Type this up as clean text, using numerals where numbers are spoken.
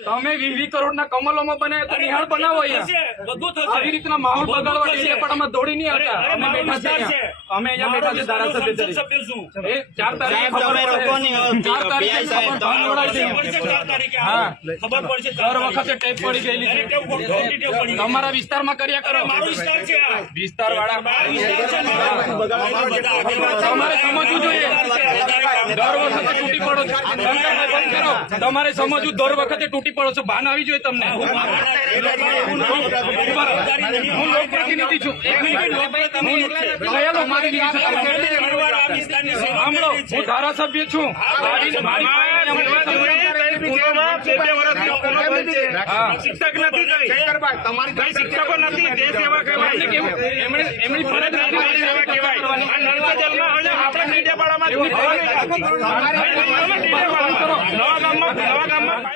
તમે 20 કરોડના કમલોમાં બનાવ્યા તો નિહાળ બનાવો અહીંયા આવી રીતના માહોલ બગાડવા ડેડિયાપાડામાં દોડી નહીં આવતા અમે બેઠા છે અમે અહીંયા બેઠા છે ધારાસભ્ય તરીકે 4 તારીખે ખબર પડશે દર વખતે ટેપ પડી ગયેલી છે તમારા વિસ્તારમાં કર્યા કરો વિસ્તાર વાળા તમારે સમજવું જોઈએ દર વખતે તૂટી પડો છો તમારે સમજવું દર વખતે તૂટી પડો છો ભાન આવી જોઈએ તમને હું લોકપ્રતિનિધિ છું સાંભળો હું ધારાસભ્ય છું શિક્ષક નથી તમારી કઈ શિક્ષકો નથી તે સેવા કહેવાય એમની ફરજ નથી સેવા કહેવાય નવા ગામમાં